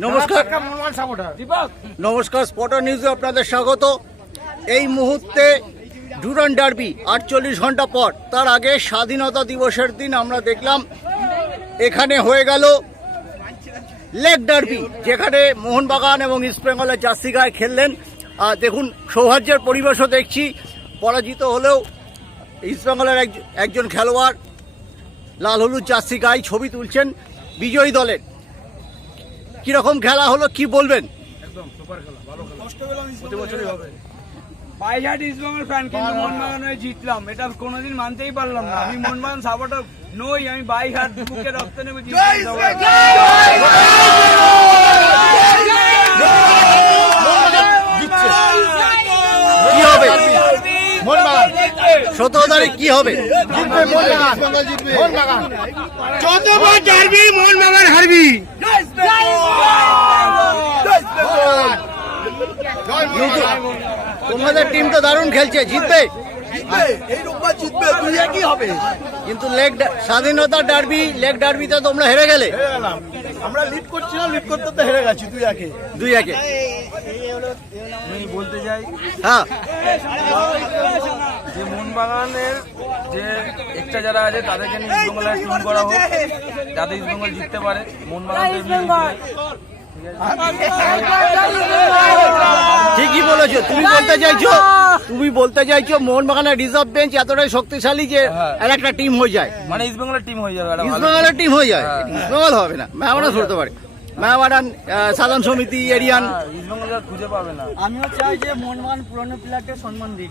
নমস্কার। নমস্কার স্পটার নিউজে আপনাদের স্বাগত। এই মুহূর্তে ডুরান ডার্বি আটচল্লিশ ঘণ্টা পর তার আগে স্বাধীনতা দিবসের দিন আমরা দেখলাম। এখানে হয়ে গেল লেক ডার্বি যেখানে মোহনবাগান এবং ইস্টবেঙ্গলের জার্সি গায়ে খেললেন। আর দেখুন সৌহার্যের পরিবেশও দেখছি। পরাজিত হলেও ইস্টবেঙ্গলের এক- একজন খেলোয়াড় লাল হলুদ জার্সি গায়ে ছবি তুলছেন বিজয়ী দলের। কীরকম খেলা হলো কি বলবেন? বাইহাট ইস্টবেঙ্গল ফ্যান কিন্তু মোহনবাগান হয়ে জিতলাম। এটা কোনোদিন মানতেই পারলাম না। আমি মোহনবাগান সাপোর্টার নই আমি বাইহাট বুকে রক্ত নেবে কি হবে? সতেরো তারিখ কি হবে? যতবার ডারবি মোহনবাগান হারবি। তোমাদের টিম তো দারুণ খেলছে জিতবে। এই রোববার জিতবে দুই একই হবে। কিন্তু লেগ স্বাধীনতা ডার্বি লেগ ডার্বিতে তোমরা হেরে গেলে। আমরা লিড করছিলাম লিড করতে তো হেরে গেছি দুই একে। দুই একে। আমি বলতে চাই হ্যাঁ। যে মোহনবাগানের যে এক্সট্রা যারা আছে তাদেরকে নিয়ে ইস্টবেঙ্গলের টিম করা হোক। যাতে ইস্টবেঙ্গল জিততে পারে মোহনবাগান বলেছ? তুমি বলতে চাইছো? তুমি বলতে চাইছো মোহনবাগানের রিজার্ভ বেঞ্চ এতটাই শক্তিশালী যে হ্যাঁ। আর একটা টিম হয়ে যায়। মানে ইস্টবেঙ্গলের টিম হয়ে যাবে একটা ভালো ইস্টবেঙ্গলের টিম হয়ে যায়। হ্যাঁ। ইস্টবেঙ্গল হবে না। মেহমানা ধরতে পারে। মেহমানান সাধারণ সমিতি এরিয়ান হ্যাঁ, খুঁজে পাবে না। আমিও চাই যে মোহনবাগান পুরনো প্লেয়ারকে সম্মান দিক।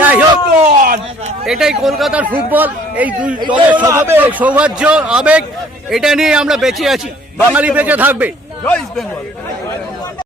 যাই হোক এটাই কলকাতার ফুটবল এই দুই দলের সৌভাগ্য আবেগ এটা নিয়ে আমরা বেঁচে আছি। বাঙালি বেঁচে থাকবে। জয় ইস্ট বেঙ্গল